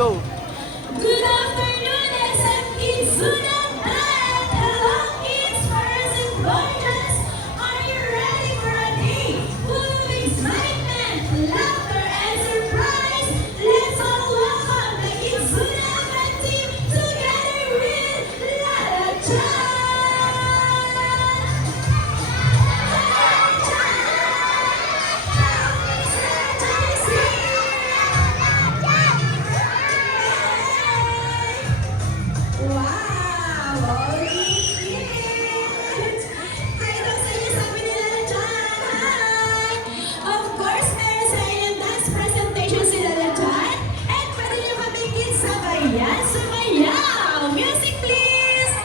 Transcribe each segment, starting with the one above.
Go! Good afternoon, SM Kids Sunan and hello kids, parents and gorgeous. Are you ready for a day full of excitement, laughter and surprise? Let's all welcome the Kids Sunan team together with Lala Chan. Wow! Holy kids! Hi daw sa inyo, sabi nila na dyan. Hi! Of course, meron sa inyo dance presentation sila na dyan. And pwede nyo kami kids sabayan. Sumayaw! Music please!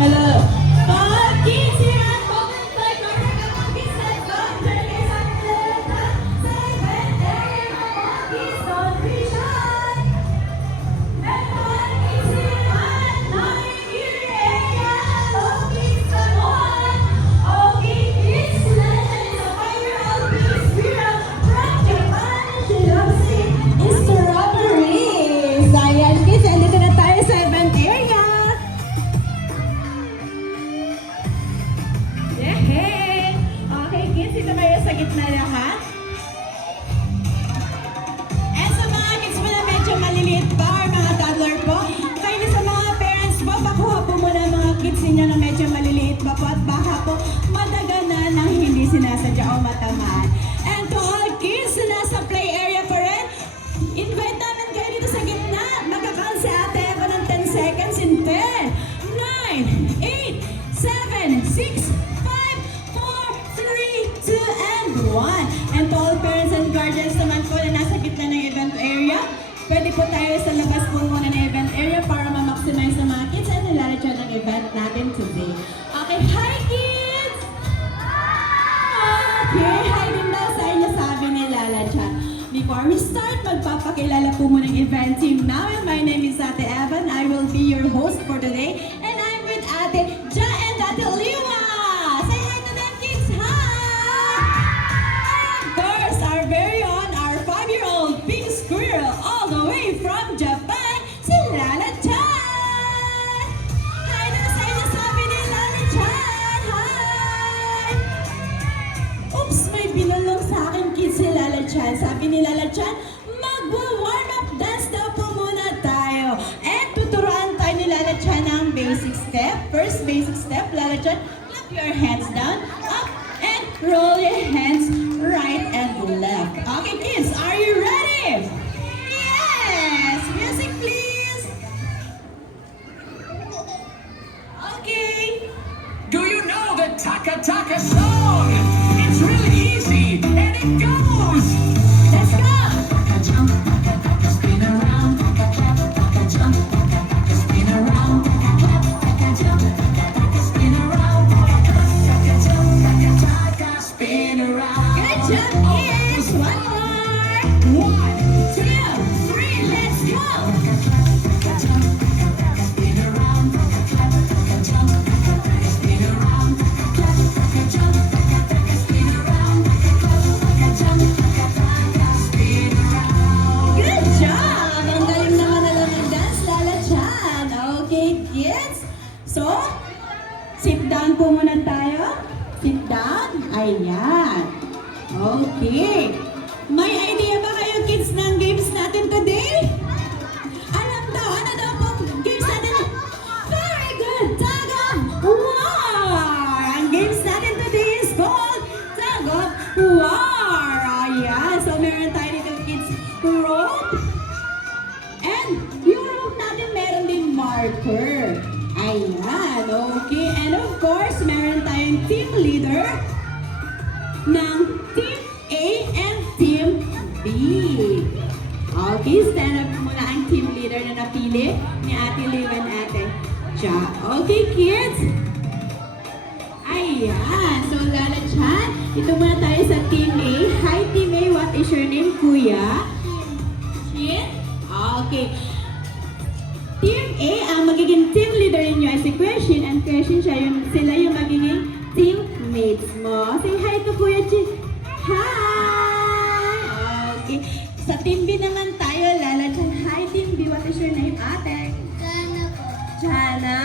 Hello. Mga kids here at Golden Flag, mga kids, let's go. Journey sa Atlanta. Sa event area, mga kids, don't be shy. And mga kids here at Nine-Year area, hello kids, come on. Okay kids, let's is a 5-year-old kids girl from Japan. She loves it. Strawberries. Ayan kids, andito na tayo sa event area. Yehey! Okay, kids, ito kayo sa gitna lahat. And sa mga kids mo na medyo maliliit pa or mga toddler po, kayo sa mga parents po, bakuha po muna mga kids ninyo na medyo maliliit pa po at baka po madaganan ng hindi sinasadya o matamaan. And to all kids na nasa play area pa rin, invite namin kayo dito sa gitna. Magkakal si Ate Eva ng 10 seconds in 10, 9, 8, 7, 6, 2 and 1. And to all parents and guardians naman po na nasa gitna ng event area, pwede po tayo sa labas po muna ng event area para ma-maximize ng mga kids and nilalagyan ng event natin today. Okay, hi kids! Okay, hi din daw sa inyo, sabi ni Lala Chan. Before we start, magpapakilala po muna ng event team namin. My name is Ate Evan. I will be your host for today. And I'm with Ate Ja and Ate Liwa. Say hi to them kids, hi! Of course, our very own, our 5-year-old pink squirrel all the way from Japan, si Lala Chan! Hi na sa inyo, sabi ni Lala Chan! Hi! Oops, may binulong sa akin kids si Lala Chan. Sabi ni Lala Chan, magwa-warm up dance daw po muna tayo. And tuturuan tayo ni Lala Chan ng basic step. First basic step, Lala Chan, clap your hands down, up, and roll your hands right and left. Okay, kids, are you ready? Yes! Music, please! Okay. Do you know the Taka Taka song? It's really easy, and it goes. Let's go! Taka jump, taka taka spin around, taka clap, taka jump, taka taka spin around, taka clap, taka jump, taka taka spin around, taka clap, taka jump, taka taka spin around. Good job, kids! One more! 1, 2, 3, let's go! taka clap, taka jump, taka taka spin around, taka clap, taka jump, taka taka spin around, taka clap, taka jump, taka taka spin around, taka clap, taka jump, taka taka spin around. Good job! Ang galing naman na lang ng dance, Lala Chan. Okay, kids? So, sit down po muna tayo. Sit down. Ayan. Okay. May idea ba kayo, kids, ng games natin today? Ano daw po games natin? Very good! Tag of war! Okay, and of course, meron tayong team leader ng Team A and Team B. Okay, stand up muna ang team leader na napili ni Ate Liwan Ate Cha. Okay, kids? Ayan, so Lala Chan, ito muna tayo sa Team A. Hi Team A, what is your name, Kuya? Chin? Okay. Team A, ang magiging team leader ninyo ay si Question, and Question sila yung magiging teammates mo. Say hi to Kuya Chin. Hi! Okay. Sa Team B naman tayo, Lala Chan. Hi Team B, what is your name, ate? Jana po. Jana.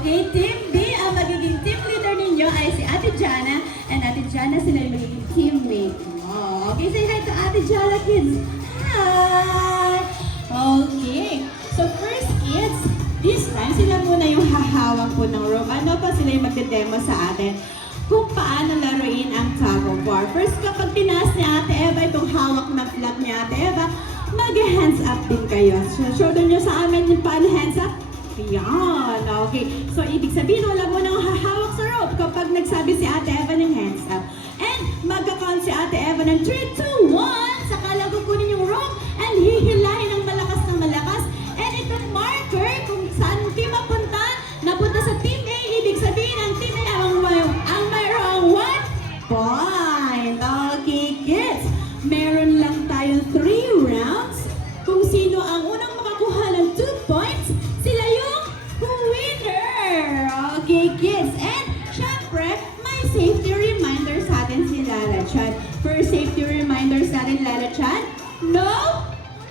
Okay, Team B, ang magiging team leader ninyo ay si Ate Jana, and Ate Jana sila yung magiging teammate mo. Okay, say hi to Ate Jana, kids. Hi! Okay. So first, kids, this time sila muna yung hahawak po ng rope. Ano pa sila yung magde-demo sa atin kung paano laruin ang tug of war. First, kapag tinaas ni Ate Eva itong hawak na flag ni Ate Eva, mag-hands up din kayo. So, show nyo sa amin yung paano hands up. Yan. Okay. So, ibig sabihin, wala mo nang hahawak sa rope kapag nagsabi si Ate Eva ng hands up. And magka-count si Ate Eva ng 3, 2, 1. Saka lang kukunin yung rope and hihilahin ng malakas na malakas. And itong marker, kung saan team mapunta, napunta sa Team A, ibig sabihin ang Team A ang mayroong 1 point. Okay, kids. Meron lang tayo 3 rounds. Kung sino ang unang makakuha ng 2 points, sila yung winner. Okay, kids. And syempre, may safety reminder sa atin si Lala Chan. First safety reminder sa atin, Lala Chan, no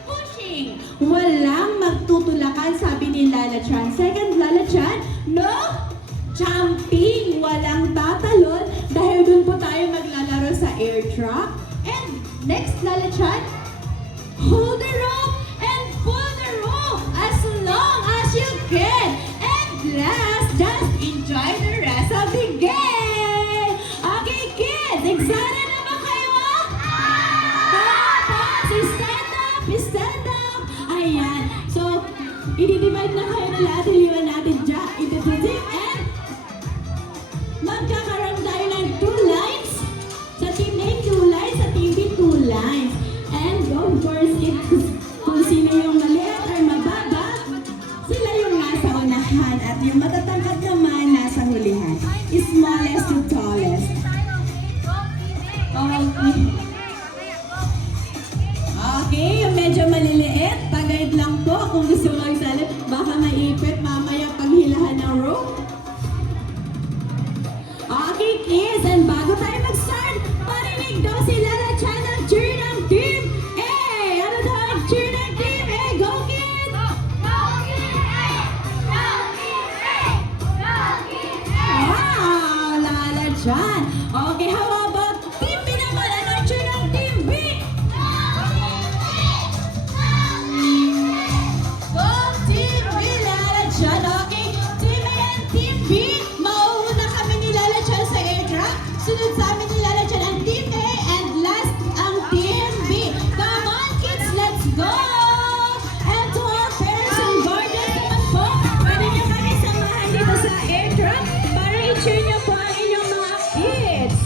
pushing. Walang magtutulakan, sabi ni Lala Chan. Second, Lala Chan, no jumping. Walang tatalon dahil dun po tayo maglalaro sa air truck. And next, Lala Chan, hold the rope and pull the rope as long as you can. And last, just enjoy the rest of the game. Okay, kids, excited na ba kayo? Tapos, stand up. Ayan. So, i-divide na kayo na lahat. Iliwan natin dyan. Into the team. And magkakaroon tayo ng 2 lines. Sa Team A, 2 lines. Sa Team B, 2 lines. And of course, kung sino yung maliit or mababa, sila yung nasa unahan. At yung matatangkad naman nasa hulihan. Smallest to tallest. Okay. Okay, yung medyo maliliit, pag-guide lang po kung gusto mo magsalip, baka maipit mamaya paghilahan ng rope. Okay, kids, and bago tayo mag-start, parinig daw si Lala Chan ang cheer ng Team A. Ano daw ang cheer ng Team A? Go, kids! Wow, Lala Chan. Okay, how about Team B naman? Ano ang cheer ng Team B? Go, Team B, Lala Chan. Okay, Team A and Team B, mauuna kami ni Lala Chan sa air truck. Sunod sa amin ni Lala Chan ang Team A, and last ang Team B. Come on, kids, let's go! And to our parents and guardians naman po, pwede niyo kami samahan dito sa air truck para i-cheer niyo po ang inyong mga kids.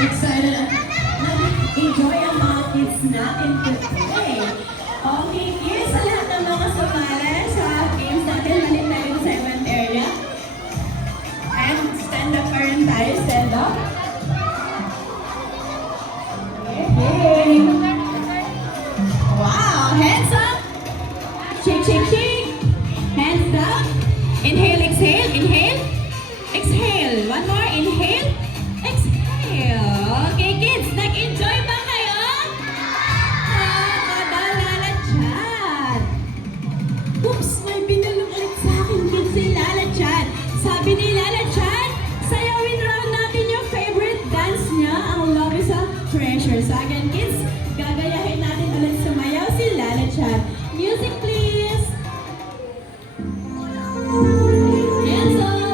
Excited. Enjoy ang mga kids natin today. Okay, kids, sa lahat ng mga sumali sa games natin, balik tayo sa event area. And stand up pa rin tayo, stand up. Okay. Wow, hands up. Shake, shake, shake. Hands up. Inhale, exhale, inhale. Exhale. One more, inhale. Exhale. Okay, kids, nag-enjoy ba kayo? Nakadalala dyan. Oops, may binulong ulit sa akin, kids, si Lala Chan. Sabi ni Lala Chan, sayawin raw natin yung favorite dance niya, ang Love is a Treasure. So again, kids, gagayahin natin ulit sumayaw si Lala Chan. Music, please. Hands up.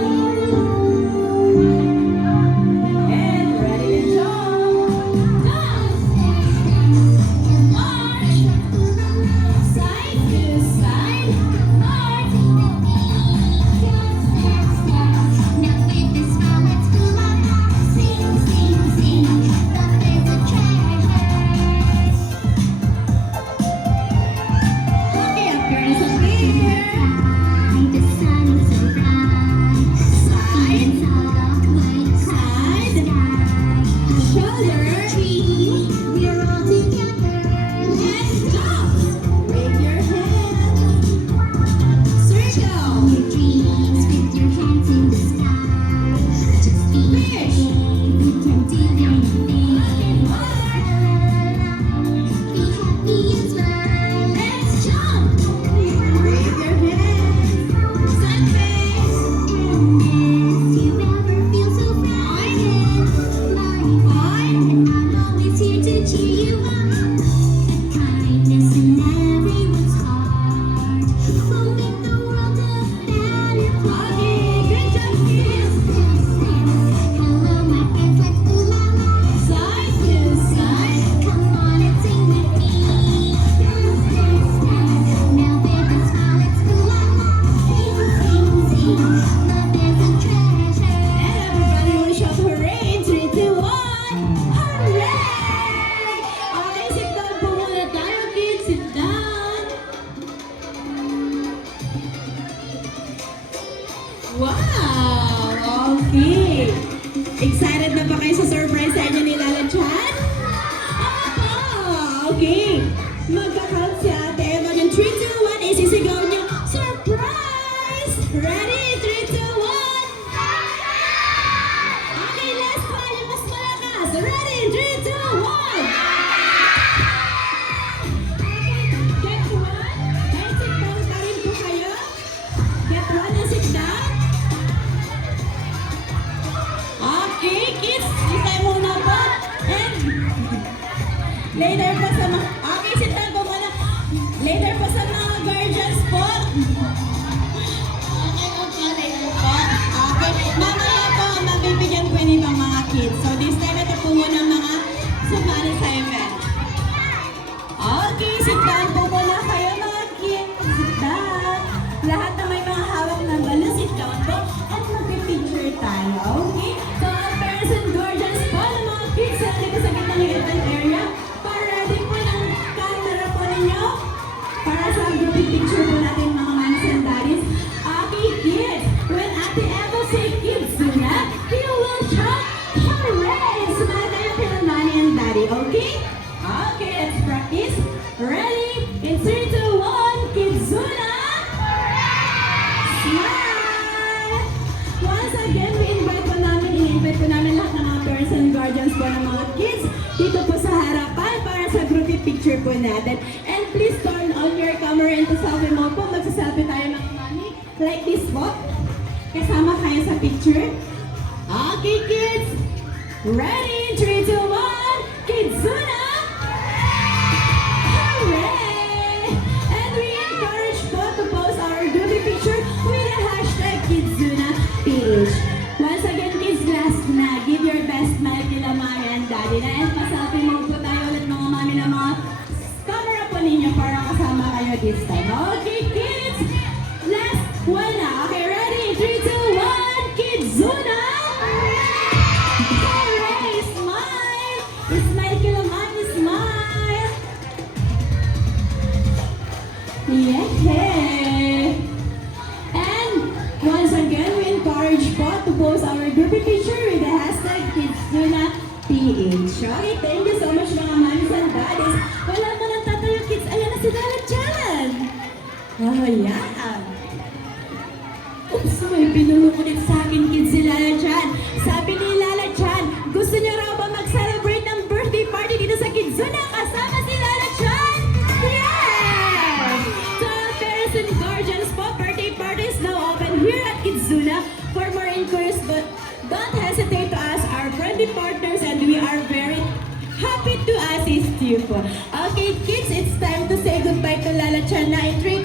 And ready to jump. Dance. March. Side to side. March. Now with this smile, let's go on. Sing, sing, sing. Love is a treasure. Okay, up here is a clear. The sun is so bright. Side. It's all white Side. sky. Shoulder. Tree, we're all together. And jump. Wave your hands. Circle. Your dreams with your hands in the sky. Just be Fish. brave, you can do anything. Be happy and smile. Let's jump. Wave your hands. Sun face. If you ever feel so frightened, I'm always here to cheer you up. Kindness in everyone's heart will make the world a better Okay, good job, kids. Hello, my friends, let's do la la. Side to side. Come on and sing with me. Now with a smile, let's do la la. Sing, sing, sing. Love is a treasure. And everybody will shout hooray in 3, 2, 1. Hooray! Okay, sit down po muna tayo, kids. Sit down. Wow! Okay. Excited na ba kayo sa surprise sa inyo ni Lala Chan? Okay. Magka-count si Ate Emma yung 3, 2, 1. Isisigaw niyo, surprise! Ready? 3, 2, 1. Okay, last try. Yung mas malakas. Ready? 3, 2, 1. Get one. And sit down pa rin po kayo. Get one and sit down. Okay, kids. Isay muna po. And later po sa mga... Okay, sit down po muna. Later po sa mga guardians po. Okay po po, later po. Okay, mamaya po, mabibigyan po ni mga kids. So this time, ito po muna mga sumali sa event. Okay, sit down po muna kayo mga kids. Sit down. Lahat na may mga hawak na balon, sit down po. At magpipicture tayo, okay? So, ang parents and guardians po ng mga kids, dito sa gitna ng event area, para-ready po ng camera po ninyo para sa group picture po natin mga mamas and daddies. Okay, kids, when Ate Eva say kids na, you will shout, hooray! Smile tayo kay Nani and Daddy, okay? Okay, let's practice. Ready? In 3, 2, 1, Kidzuna! Smile! Once again, in-invite po namin lahat ng mga parents and guardians po ng mga kids dito po sa harapan para sa group picture po natin. And please turn on your camera into selfie mode po. Magsaselfie tayo ng mami. Like this po. Kasama kayo sa picture. Okay, kids. Ready? 3, 2, 1. Kidzuna! Hooray! And we encourage po to post our group picture with the hashtag KidzunaPH. Once again, kids, last na. Give your best smile kila mami and daddy na. And pa-selfie mode po tayo ulit mga mami na mga camera po ninyo para kasama kayo this time. Okay, kids. Last one na. Okay, ready? 3, 2, 1. Kidzuna! Hooray! Smile! spot to post our groupie picture with the hashtag KidsUnaPH. Okay, thank you so much mga mommies and daddies. Wala pa nang tatayo kids. Ayan na si Lala Chan. Oh, yeah. Oops, may pinulungunit sa akin kids si Lala Chan. Sabi ni Lala Chan, gusto niya raw ba mag-celebrate ng birthday party dito sa Kidzuna kasama si Lala Chan? Yes! To our parents and guardians po, birthday party is now open here at Kidzuna. For more inquiries, but don't hesitate to ask our friendly partners and we are very happy to assist you po. Okay kids, it's time to say goodbye to Lala Chan na in 3,